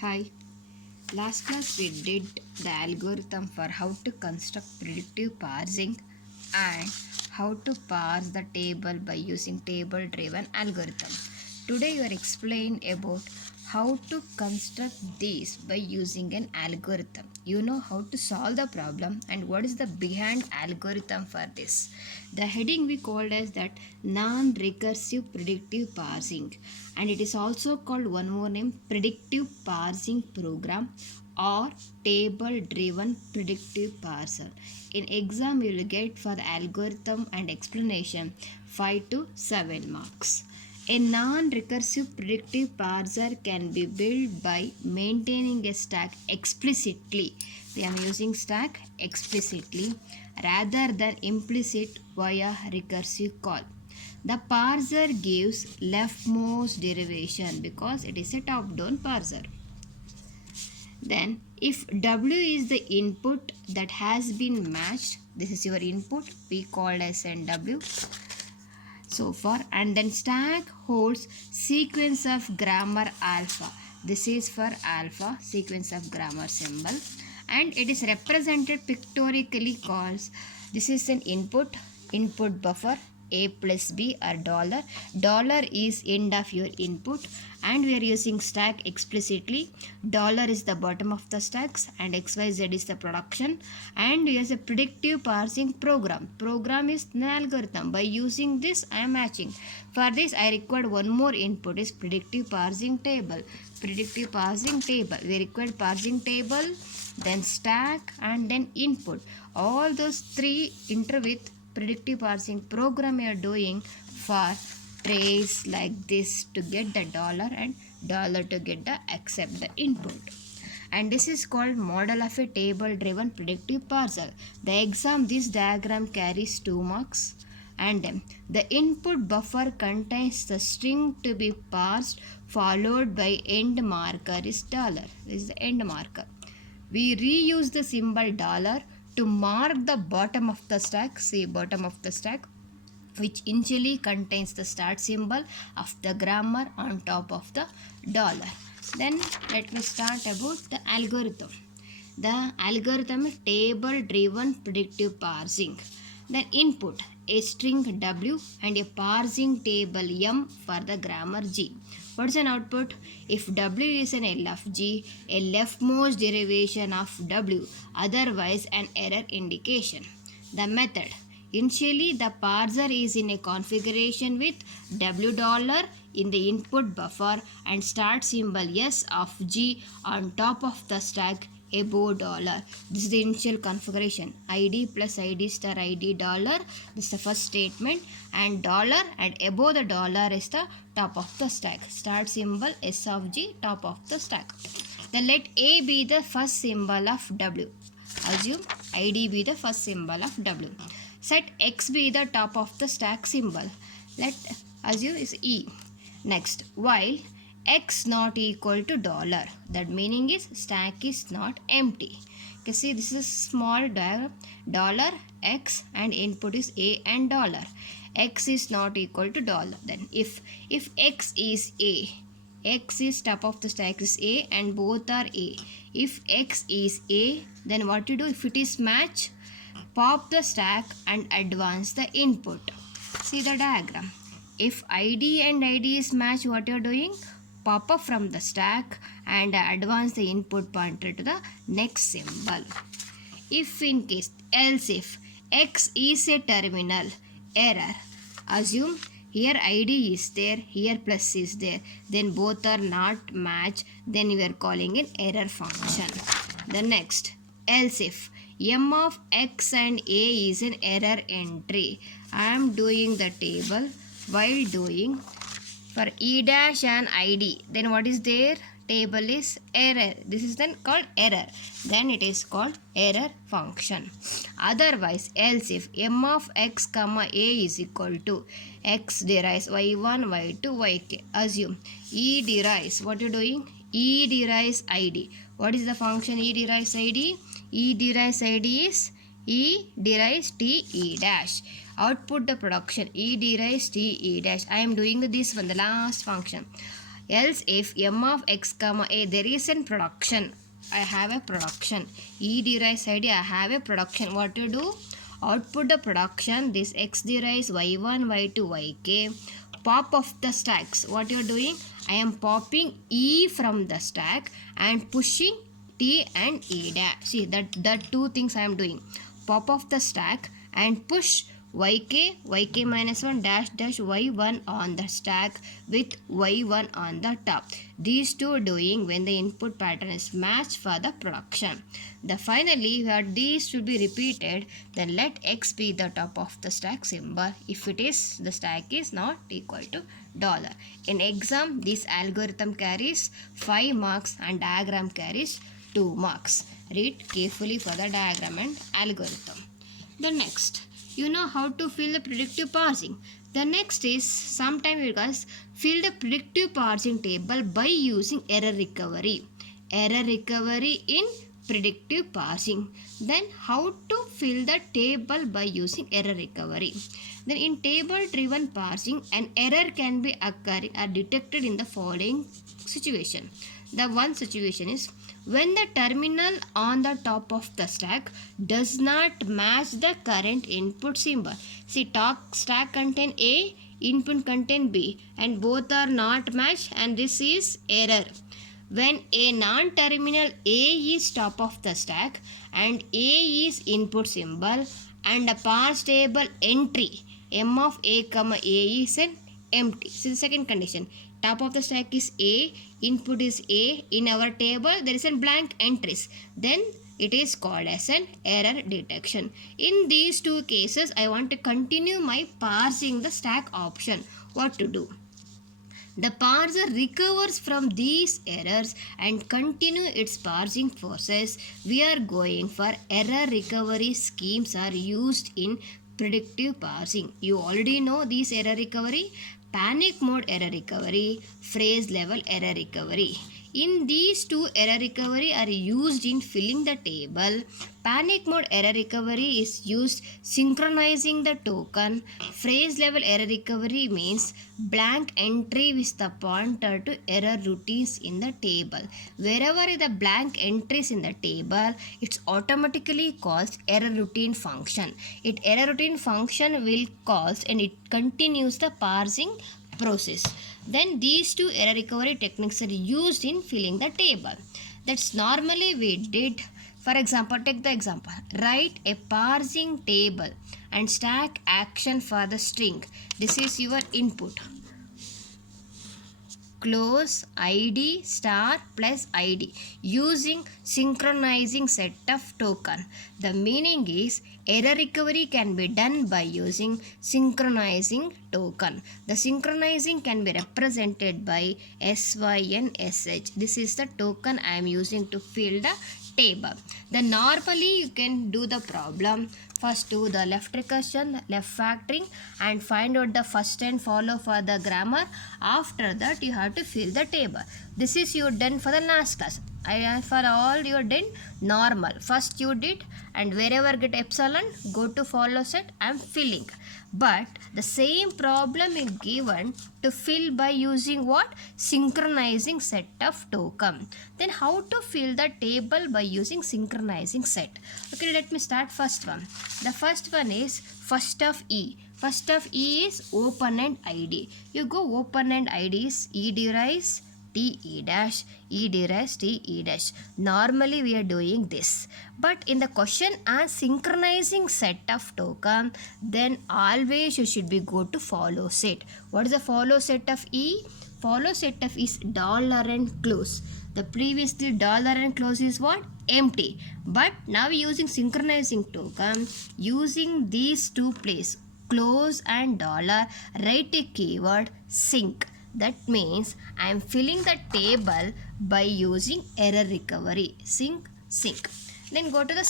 Hi, last class we did the algorithm for how to construct predictive parsing and how to parse the table by using table driven algorithm. Today you are explain about how to construct this by using an algorithm. You know how to solve the problem and what is the behind algorithm for this. The heading we called as that non-recursive predictive parsing, and it is also called one more name predictive parsing program or table driven predictive parser. In exam you will get for the algorithm and explanation 5 to 7 marks. A non-recursive predictive parser can be built by maintaining a stack explicitly. We are using stack explicitly rather than implicit via recursive call. The parser gives leftmost derivation because it is a top-down parser. Then if W is the input that has been matched, this is your input, we called as NW so far, and then stack holds sequence of grammar alpha. This is for alpha, sequence of grammar symbol, and it is represented pictorially called, this is an input buffer a plus b or dollar. Dollar is end of your input, and we are using stack explicitly. Dollar is the bottom of the stacks and xyz is the production, and here's a predictive parsing program. Program is an algorithm. By using this I am matching. For this I required one more input is predictive parsing table. Predictive parsing table, we required parsing table, then stack, and then input. All those three enter with predictive parsing program you are doing for trace like this to get the dollar and dollar to get the accept the input. And this is called model of a table driven predictive parser. The exam, this diagram carries 2 marks, and then the input buffer contains the string to be parsed followed by end marker is dollar. This is the end marker. We reuse the symbol dollar to mark the bottom of the stack. See, bottom of the stack, which initially contains the start symbol of the grammar on top of the dollar. Then let me start about the algorithm. The algorithm is table driven predictive parsing. Then input a string W and a parsing table M for the grammar G. What's an output? If W is an L of G, a leftmost derivation of W, otherwise an error indication. The method. Initially, the parser is in a configuration with W dollar in the input buffer and start symbol S of G on top of the stack above dollar. This is the initial configuration. ID plus ID star ID dollar. This is the first statement, and dollar and above the dollar is the top of the stack. Start symbol S of G, top of the stack. Then let A be the first symbol of W. Assume ID be the first symbol of W. Set X be the top of the stack symbol. Let assume is E. Next, while X not equal to dollar, that meaning is stack is not empty. Okay, see, this is small diagram. Dollar X and input is A and dollar. X is not equal to dollar. Then if X is A, X is top of the stack is A and both are A. If X is A, then what you do? If it is match, pop the stack and advance the input. See the diagram. If ID and ID is match, what you are doing? Pop up from the stack and advance the input pointer to the next symbol. If in case, else if X is a terminal, error. Assume here ID is there, here plus is there, then both are not match, then we are calling an error function. The next, else if M of X and A is an error entry. I am doing the table while doing for E dash and ID. Then what is there? Table is error. This is then called error. Then it is called error function. Otherwise, else if M of X comma A is equal to X derives Y1, Y2, Yk. Assume E derives, what you doing? E derives ID. What is the function E derives ID? E derives ID is E derives T E dash. Output the production E derives T E dash. I am doing this one, the last function. Else if m of x comma a, there is a production. I have a production. E derives id, I have a production. What to do? Output the production. This x derives y1, y2, yk. Pop of the stacks. What you are doing? I am popping e from the stack and pushing t and e dash. See that two things I am doing. Pop of the stack and push yk minus 1 dash dash y1 on the stack with y1 on the top. These two doing when the input pattern is matched for the production. Finally, where these should be repeated, then let x be the top of the stack symbol if it is the stack is not equal to $. In exam, this algorithm carries 5 marks and diagram carries 2 marks. Read carefully for the diagram and algorithm. The next, you know how to fill the predictive parsing. The next is sometime you guys fill the predictive parsing table by using error recovery. Error recovery in predictive parsing. Then how to fill the table by using error recovery. Then in table driven parsing, an error can be occurring or detected in the following situation. The one situation is when the terminal on the top of the stack does not match the current input symbol. See, stack contain A, input contain B, and both are not matched, and this is error. When a non-terminal A is top of the stack and A is input symbol and a parse table entry m of a comma a is an empty. So the second condition, top of the stack is A, input is A, in our table there is a blank entries, then it is called as an error detection. In these two cases, I want to continue my parsing the stack option. What to do? The parser recovers from these errors and continue its parsing process. We are going for error recovery schemes are used in predictive parsing. You already know these error recovery. Panic mode error recovery, phrase level error recovery. In these two, error recovery are used in filling the table. Panic mode error recovery is used synchronizing the token. Phrase level error recovery means blank entry with the pointer to error routines in the table. Wherever the blank entries in the table, it's automatically calls error routine function. Error routine function will calls and it continues the parsing process. Then these two error recovery techniques are used in filling the table. That's normally we did. For example, take the example. Write a parsing table and stack action for the string. This is your input. Close id star plus id using synchronizing set of token. The meaning is error recovery can be done by using synchronizing token. The synchronizing can be represented by SYNSH. This is the token I am using to fill the table. Then normally you can do the problem. First do the left recursion, left factoring and find out the first and follow for the grammar. After that you have to fill the table. This is you done for the last class. For all you did normal. First you did and wherever get epsilon go to follow set I am filling. But the same problem is given to fill by using what? Synchronizing set of token. Then how to fill the table by using synchronizing set? Okay, let me start first one. The first one is first of E. First of E is open-end ID. You go open-end ID is E derives T E dash, E derives T E dash. Normally we are doing this. But in the question as synchronizing set of token, then always you should be go to follow set. What is the follow set of E? Follow set of is dollar and close. The previously dollar and close is what? Empty. But now using synchronizing token, using these two places, close and dollar, write a keyword sync. That means I am filling the table by using error recovery. Sync. Then go to the